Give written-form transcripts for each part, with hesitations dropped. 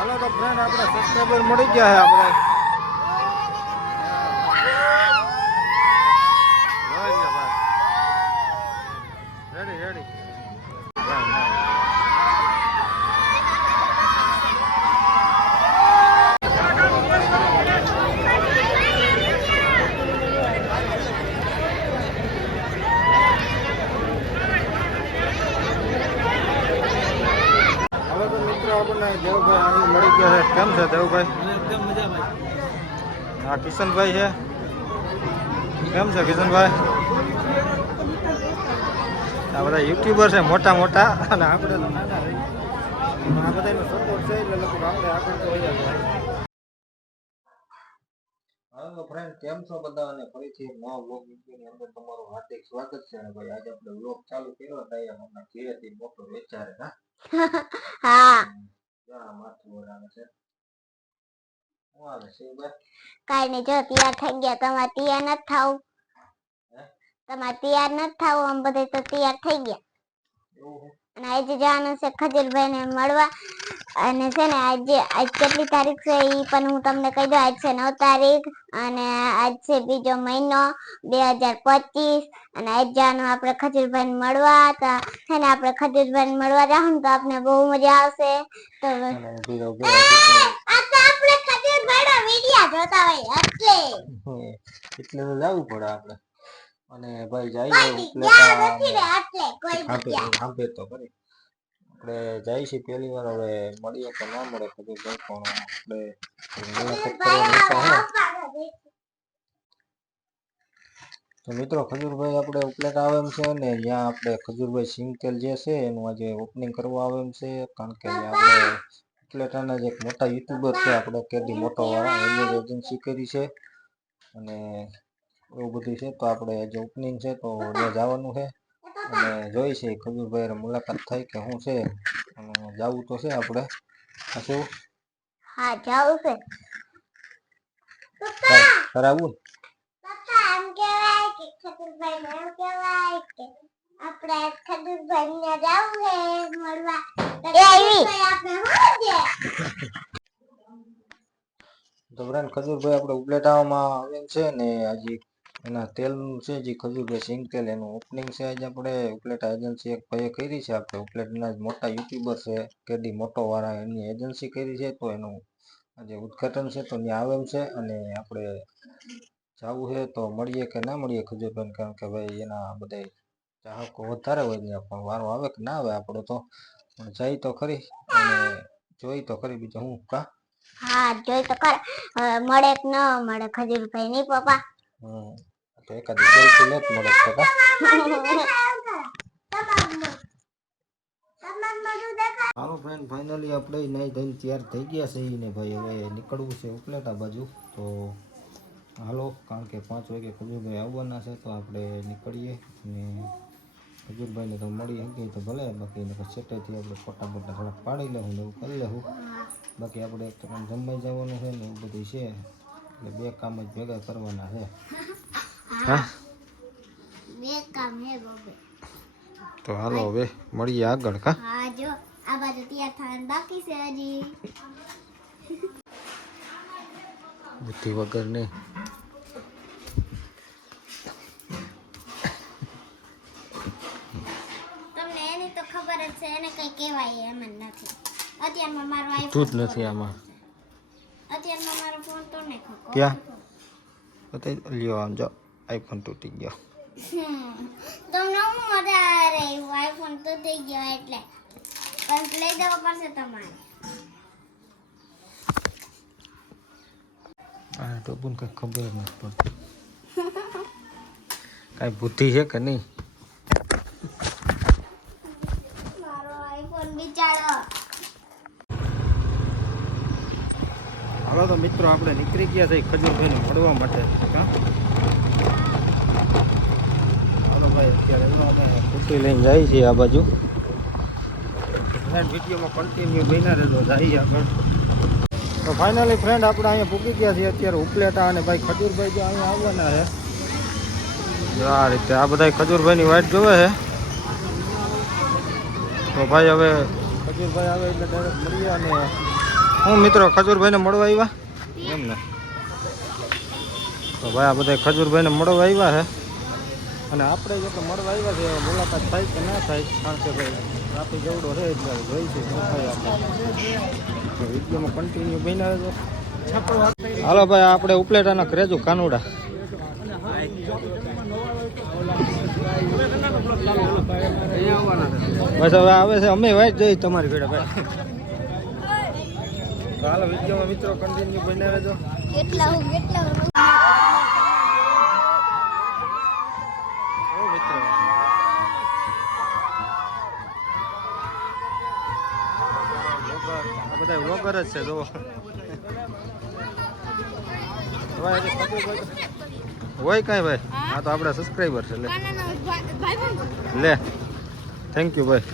હાલો તો ફ્રેન્ડ આપણે સબસ્ક્રાઈબર મળી ગયા છે આપણે રેડી રેડી આપણને દેવભાઈ મળી ગયા છે. કેમ છે દેવભાઈ? એકદમ મજા ભાઈ. હા કિશનભાઈ છે. કેમ છે કિશનભાઈ? આ બધા યુટ્યુબર છે મોટા મોટા અને આપણે તો નાના રહીએ. આ બધાનો સપોર્ટ છે એટલે લગભગ આપણે આગળ તો હોય જ. હાલો ફ્રેન્ડ કેમ છો બધા? અને ફરીથી એક નવા બ્લોગ વિડીયોની અંદર તમારું હાર્દિક સ્વાગત છે. અને ભાઈ આજે આપણે બ્લોગ ચાલુ કર્યો હતા હમણાં ઘેરેથી મોટો વિચારે હા હા માથું વરાવે છે. શું હાલે છે ભાઈ? કઈ નઈ, જો તૈયાર થઈ ગયા. તમારે તૈયાર નથી થાવું? તમારે તૈયાર નથી થાવું? આમ બધે તો તૈયાર થઈ ગયા. અને આજે જવાનું છે ખજૂરભાઈ ને મળવા. અને છે ને આજ કેટલી તારીખ છે એ પણ હું તમને કહી દઉં. આજ છે 9 તારીખ અને આજ છે બીજો મહિનો 2025. અને આજ જવાનું આપણે ખજૂરભાઈ ને મળવા. તો છે ને આપણે ખજૂરભાઈ ને મળવા જાહું તો આપણે બહુ મજા આવશે. તો આપણે ખજૂરભાઈ નો વિડિયો જોતા હોય એટલે તો જવું પડે આપણે. અને ભાઈ જાય સાંભળે તો કરી આપણે જાય છે પહેલી વાર. હવે મળીએ કે ના મળે ખજૂરભાઈ પણ આપણે મુલાકાત કરવાની ઈચ્છા છે. તો મિત્રો ખજૂરભાઈ આપણે ઉપલેટા આવે એમ છે ને ત્યાં આપણે ખજૂરભાઈ સિંગતેલ જે છે એનું આજે ઓપનિંગ કરવા આવે એમ છે. કારણ કે આપણે ઉપલેટાના જે એક મોટા યુટ્યુબર છે આપણે કેડી મોટો વાળા એની એજન્સી કરી છે. અને એવું બધું છે તો આપણે જે ઓપનિંગ છે તો ત્યાં જવાનું છે. અને જોઈ છે ખજૂરભાઈ મુલાકાત થાય કે શું છે. જવું તો છે આપણે. શું? હા જાવું છે. કરાવું એમ કહેવાય કે ખજૂરભાઈ ને એમ કહેવાય કે આપણે ખજૂરભાઈ ને જાવું છે મળવા. આપણે શું છે તો ફ્રેન્ડ ખજૂરભાઈ આપણે ઉપલેટામાં આવેલ છે ને હજી એના તેલનું છે જે ખજૂરભાઈ સિંગતેલ એનું ઓપનિંગ છે. આજે આપણે ઉપલેટા એજન્સી એક ભાઈએ કરી છે. આપણે ઉપલેટાના મોટા યુટ્યુબર છે કેડી મોટો વાળા એની એજન્સી કરી છે. તો એનું આજે ઉદઘાટન છે તો ત્યાં આવેલ છે. અને આપણે જવું છે તો મળીએ કે ના મળીએ ખજૂરભાઈ. કારણ કે ભાઈ એના બધા ચાહકો વધારે હોય ત્યાં પણ વારો આવે કે ના આવે આપણો તો પણ જાય તો ખરી અને જોઈ તો ખરી. બીજું હું કા? હા જોઈ તો ખરા. મળે કે ન મળે ખજૂરભાઈ ની પપ્પા? તો એકાદી સેલ્ફી લેત મળે તો કા? હાલો ફ્રેન્ડ ફાઇનલી આપણે નહીં થઈને તૈયાર થઈ ગયા છે ને ભાઈ હવે નીકળવું છે ઉપલેટા બાજુ. તો હાલો કારણ કે 5 વાગે ખજૂરભાઈ આવવાના છે તો આપણે નીકળીએ. અને ખજૂરભાઈને તો મળી શકીએ તો ભલે, બાકી એને સેટેથી આપણે ફોટા બોટા થોડાક પાડી લેવું ને એવું કરી લેવું. બાકી આપણે એક તો જમવાઈ જવાનું છે ને એવું બધું છે એટલે 2 કામ જ ભેગા કરવાના છે. હા 2 કામ હે બબે. તો હાલો હવે મળીએ આગળ કા? હા જો આ બાજુ તૈયાર થવાનું બાકી છે હજી. બુદ્ધિ વગર ને તમને એની તો ખબર જ છે એને કઈ કહેવાય એમ જ નથી. અત્યારમાં મારો આઈફોન તું જ નથી આમાં. અત્યારમાં મારો ફોન તો નહીં ખકો. ક્યાં બતાવી લ્યો આમ જો આઈફોન તૂટી ગયો. તમને હું મજા આવે આઈફોન તૂટી ગયો એટલે પણ લઈ દેવો પડશે તમારે. આ ટોપુન કઈ ખબર જ નથી પડતી. કાંઈ બુદ્ધિ છે કે નહીં? મારો આઈફોન બિચારો. હાલો તો મિત્રો આપણે નીકળી ગયા છે ખજૂરભાઈને મળવા માટે. હાલો ભાઈ અત્યારે અમે સ્કૂટી લઈને જઈએ છીએ આ બાજુ. વિડીયોમાં કન્ટિન્યુ બન્યા રહેજો જઈએ આગળ. તો ફાઇનલી ફ્રેન્ડ આપણે અહીંયા પૂકી ગયા છીએ અત્યારે ઉપલેટા. અને ભાઈ ખજૂરભાઈ જો અહીંયા આવવાના છે. આ રીતે આ બધા ખજૂરભાઈની વાઇટ જોવે છે. તો ભાઈ હવે ખજૂરભાઈ આવે એટલે ડાયરેક્ટ મળીએ અને હું મિત્રો ખજૂરભાઈને મળવા આવ્યા એમ ને? તો ભાઈ આ બધા ખજૂરભાઈને મળવા આવ્યા છે અને આપણે જો તો મળવા આવ્યા છે મુલાકાત થાય કે ના થાય, કારણ કે ભાઈ ટ્રાફિક એવડો રહે એટલે જોઈશું શું થાય આપણે વિડીયોમાં કન્ટિન્યુ બન્યા રહેજો. હાલો ભાઈ આપણે ઉપલેટાના ક્રેજુ કાનુડા બસ હવે આવે છે, અમે વાઈટ જઈ તમારી ઘરે ભાઈ. હાલો વિડીયોમાં મિત્રો કન્ટિન્યુ બન્યા રહેજો. બધા વ્લોગર જ છે જો હોય કાંઈ ભાઈ. હા તો આપણા સબસ્ક્રાઈબર છે. લે થેન્ક યુ ભાઈ.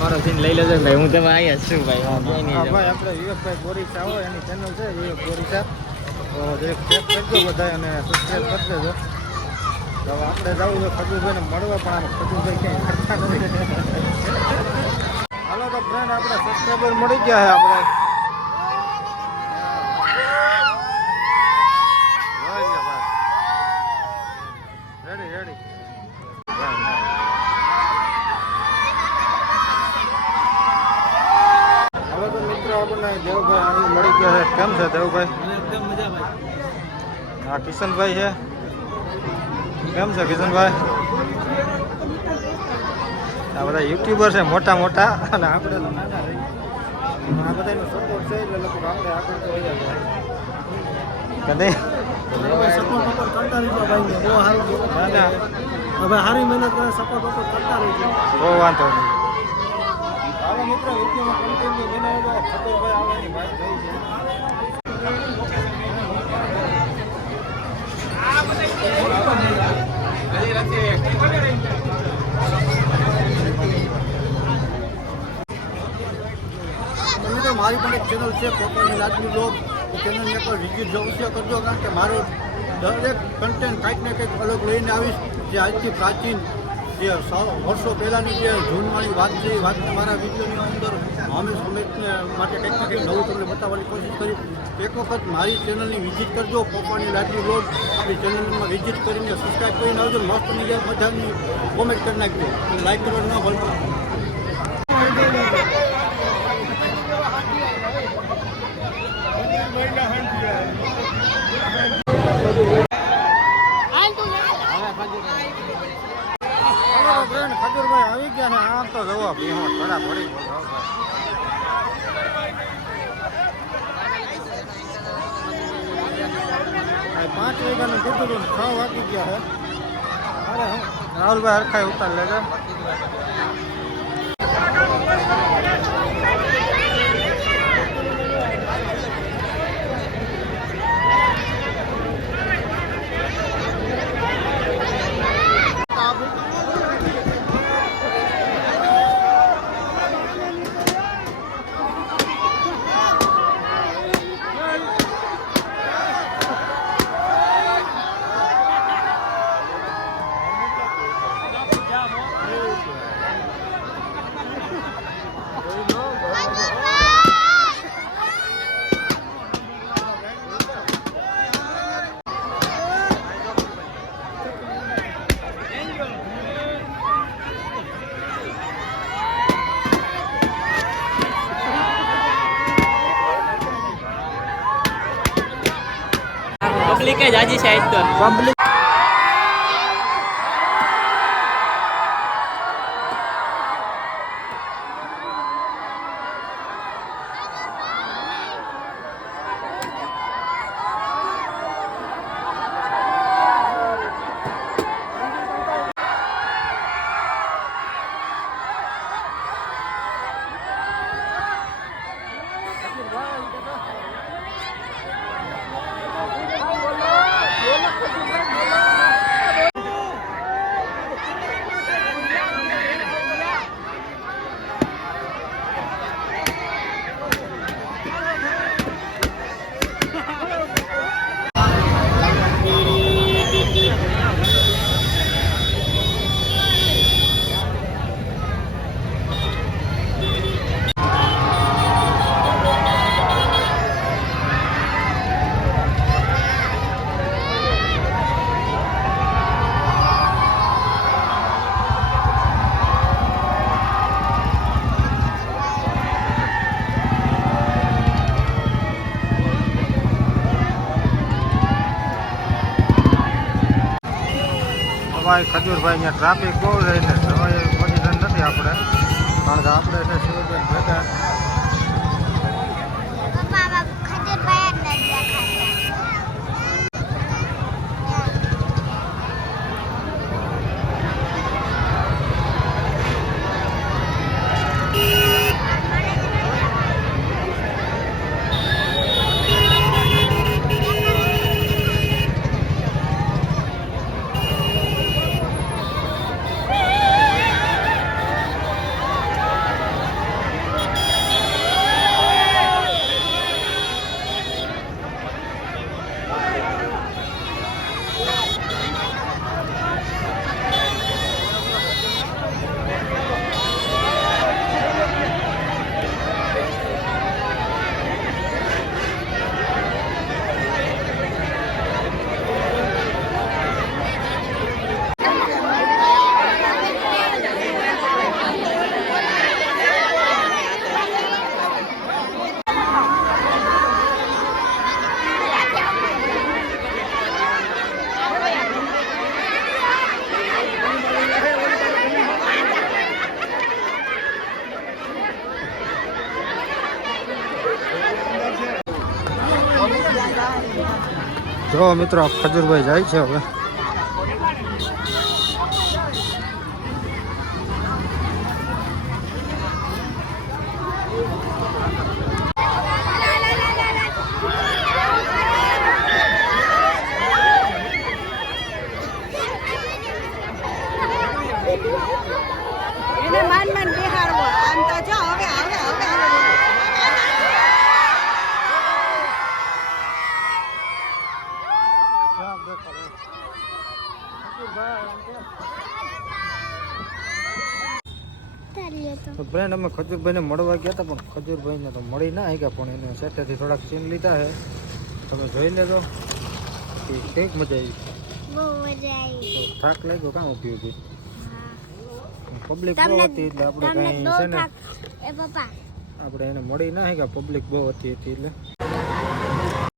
મારો સીન લઈ લેજો ભાઈ, હું તમે અહીંયા છું ભાઈ. હા ભાઈ આપણે વિવેકભાઈ બોરીસા હોય એની ચેનલ છે વિવેક બોરીસા, તો ચેક કરજો બધા અને સબસ્ક્રાઈબ કરી દેજો. હવે આપણે જવું છે ખજૂરભાઈને મળવા, પણ આમ ખજૂરભાઈ ક્યાંય કરતા નથી. હાલો તો ફ્રેન્ડ આપણે સબસ્ક્રાઈબર મળી ગયા છે આપણે. Ready ready. હવે તો મિત્રો આપણને દેવભાઈ મળી ગયા છે. કેમ છે દેવભાઈ? એકદમ મજા ભાઈ. હા કિશનભાઈ છે. કેમ છે કિશનભાઈ? આ બધા યુટ્યુબર છે મોટા મોટા અને આપણે તો નાના રહી. આ બધાનો સપોર્ટ છે એટલે લોકો આપણે આગળ તો વહી જાય કદે સપોર્ટ કરતા રહીજો ભાઈ, બહુ સારું હવે સારી મહેનત કરે, સપોર્ટ કરતા રહીજો. બહુ વાંધો નહીં. હાલો મિત્રો વિડીયોમાં કન્ટિન્યુ બનાવી દો. ખતરભાઈ આવવાની વાત થઈ છે. મારી પણ એક ચેનલ છે પોતાની લાજમી બ્લોગ, ચેનલને પર વિઝિટ અવશ્ય કરજો, કારણ કે મારો દરેક કન્ટેન્ટ કંઈક ને કંઈક અલગ લઈને આવીશ. જે આજથી પ્રાચીન જે વર્ષો પહેલાંની જે જૂનવાળી વાત છે એ વાતને મારા વિડીયોની અંદર અમે સમયને માટે કંઈક ને કંઈક નવું તમને બતાવવાની કોશિશ કરી. એક વખત મારી ચેનલની વિઝિટ કરજો, પોતાની લાજમી બ્લોગ. આપણી ચેનલમાં વિઝિટ કરીને સબસ્ક્રાઈબ કરીને આવજો. મસ્ત મજાની કોમેન્ટ કરી નાખજો, લાઈક કરવા ન ભૂલતા. ખજૂરભાઈ આવી ગયા છે. આમ તો જવાબ થોડા પડી 5 વાગ્યાનું કીધું હતું, 6 વાગી ગયા છે. અરે રાહુલભાઈ હરખાઈ ઉતાર લેજો. પબ્લિક જ આજી છે આજ તો. પબ્લિક ભાઈ ખજૂરભાઈ અહીંયા ટ્રાફિક બહુ રહે ને જવાય એવી પોઝિશન નથી આપણે, કારણ કે આપણે છે શિવભાઈ ભેગા. પપ્પા ખજૂરભાઈ જ નથી દેખાતા. જો મિત્રો ખજૂરભાઈ જાય છે હવે. એને માન માન બેહાડવો આમ તો જો હવે હવે હવે તો ફ્રેન્ડ અમે ખજૂરભાઈને મળવા ગયા હતા, પણ ખજૂરભાઈને તો મળી ના આવ્યા, પણ એને સેટેથી થોડાક સીન લીધા છે. તમે જોઈ લેજો કે કંઈક મજા આવી. બહુ મજા આવી. તો થાક લાગ્યો કાં ઊભી ઊભી? હા. પબ્લિક બહુ હતી એટલે આપણે તમને કાંઈ બહુ છે ને થાક એ પપ્પા આપણે એને મળી ના આવ્યા, પબ્લિક બહુ હતી એટલે